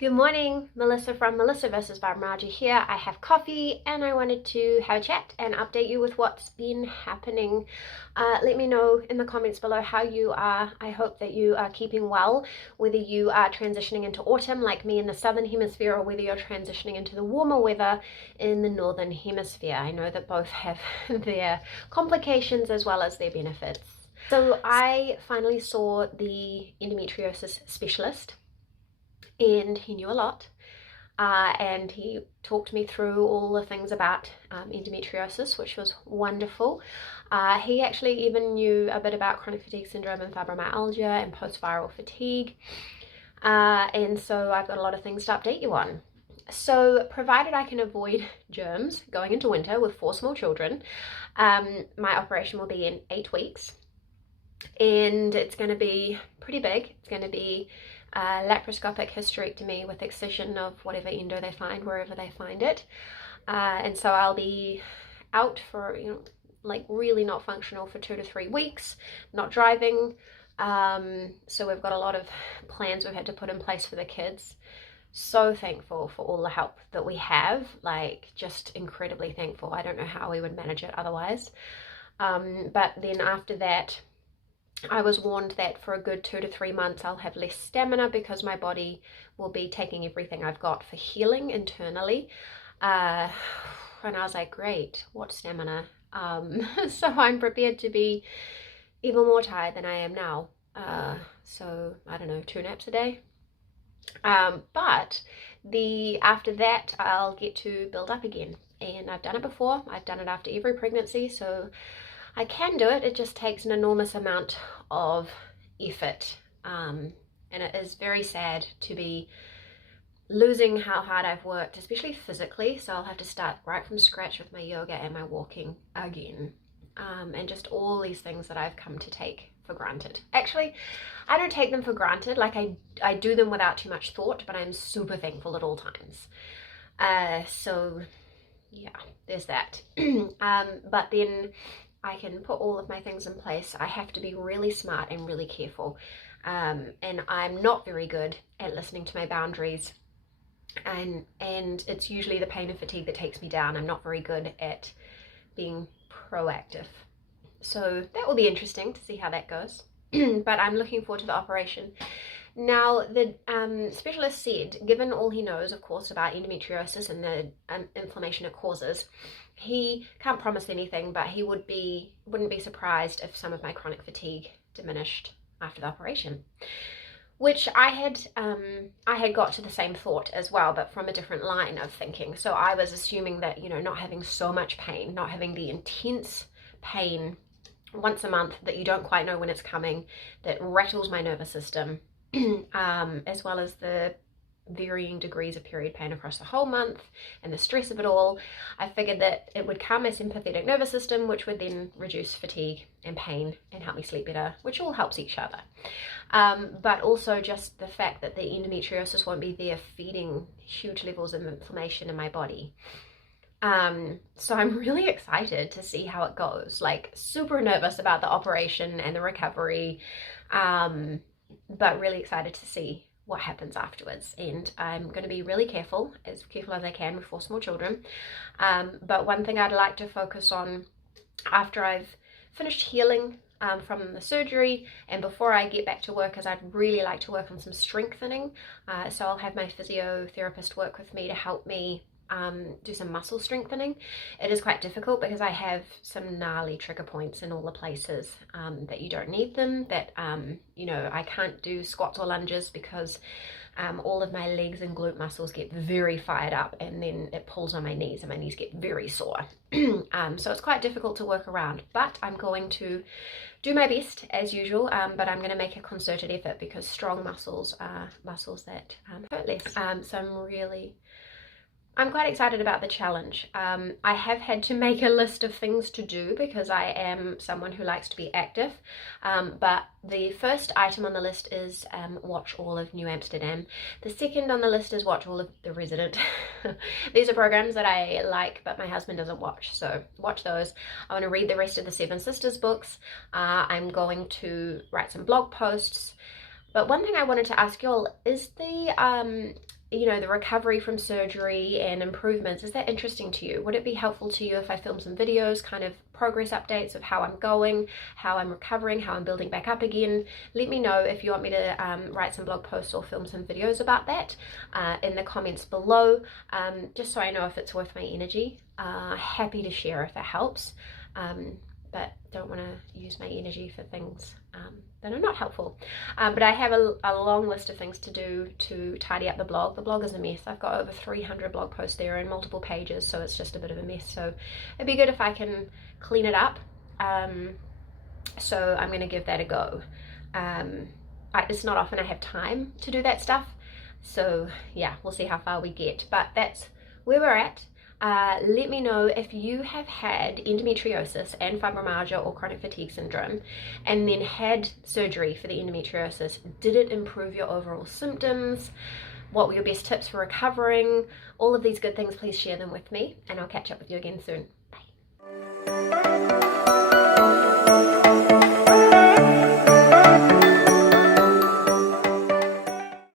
Good morning, Melissa from Melissa vs. Fibromyalgia here. I have coffee and I wanted to have a chat and update you with what's been happening. Let me know in the comments below how you are. I hope that you are keeping well, whether you are transitioning into autumn like me in the southern hemisphere or whether you're transitioning into the warmer weather in the northern hemisphere. I know that both have their complications as well as their benefits. So I finally saw the endometriosis specialist, and he knew a lot, and he talked me through all the things about endometriosis, which was wonderful. He actually even knew a bit about chronic fatigue syndrome and fibromyalgia and post-viral fatigue, and so I've got a lot of things to update you on. So provided I can avoid germs going into winter with 4 small children, my operation will be in 8 weeks, and it's going to be pretty big. It's going to be laparoscopic hysterectomy with excision of whatever endo they find wherever they find it, and so I'll be out for, like really not functional for 2 to 3 weeks, not driving. So we've got a lot of plans we've had to put in place for the kids. So thankful for all the help that we have, like just incredibly thankful. I don't know how we would manage it otherwise. But then after that, I was warned that for a good 2 to 3 months I'll have less stamina because my body will be taking everything I've got for healing internally. And I was like, great, what stamina? So I'm prepared to be even more tired than I am now. So I don't know, 2 naps a day. But after that I'll get to build up again. And I've done it before. I've done it after every pregnancy, so I can do it. It just takes an enormous amount of effort, and it is very sad to be losing how hard I've worked, especially physically. So I'll have to start right from scratch with my yoga and my walking again, and just all these things that I've come to take for granted. Actually, I don't take them for granted. Like I do them without too much thought, but I'm super thankful at all times. So yeah, there's that. But then I can put all of my things in place. I have to be really smart and really careful. And I'm not very good at listening to my boundaries. And it's usually the pain and fatigue that takes me down. I'm not very good at being proactive. So that will be interesting to see how that goes. But I'm looking forward to the operation. Now, the specialist said, given all he knows, of course, about endometriosis and the inflammation it causes, he can't promise anything, but he wouldn't be surprised if some of my chronic fatigue diminished after the operation. Which I had got to the same thought as well, but from a different line of thinking. So I was assuming that, not having so much pain, not having the intense pain once a month that you don't quite know when it's coming, that rattles my nervous system, as well as the varying degrees of period pain across the whole month and the stress of it all, I figured that it would calm my sympathetic nervous system, which would then reduce fatigue and pain and help me sleep better, which all helps each other. But also just the fact that the endometriosis won't be there feeding huge levels of inflammation in my body. So I'm really excited to see how it goes, like super nervous about the operation and the recovery, but really excited to see what happens afterwards. And I'm going to be really careful as I can with 4 small children. But one thing I'd like to focus on after I've finished healing from the surgery and before I get back to work is I'd really like to work on some strengthening. So I'll have my physiotherapist work with me to help me do some muscle strengthening. It is quite difficult because I have some gnarly trigger points in all the places that you don't need them, that I can't do squats or lunges because all of my legs and glute muscles get very fired up, and then it pulls on my knees and my knees get very sore. So it's quite difficult to work around, but I'm going to do my best as usual, but I'm going to make a concerted effort because strong muscles are muscles that hurt less. So I'm quite excited about the challenge. I have had to make a list of things to do because I am someone who likes to be active. But the first item on the list is watch all of New Amsterdam. The second on the list is watch all of The Resident. These are programs that I like, but my husband doesn't watch, so watch those. I want to read the rest of the Seven Sisters books. I'm going to write some blog posts. But one thing I wanted to ask y'all is you know, the recovery from surgery and improvements, is that interesting to you? Would it be helpful to you if I film some videos, kind of progress updates of how I'm going, how I'm recovering, how I'm building back up again? Let me know if you want me to write some blog posts or film some videos about that in the comments below, just so I know if it's worth my energy. Happy to share if it helps, but don't want to use my energy for things that are not helpful. But I have a long list of things to do to tidy up the blog. The blog is a mess. I've got over 300 blog posts there and multiple pages, so it's just a bit of a mess. So it'd be good if I can clean it up. So I'm going to give that a go. It's not often I have time to do that stuff. So yeah, we'll see how far we get. But that's where we're at. Let me know if you have had endometriosis and fibromyalgia or chronic fatigue syndrome and then had surgery for the endometriosis. Did it improve your overall symptoms? What were your best tips for recovering? All of these good things, please share them with me, and I'll catch up with you again soon. Bye.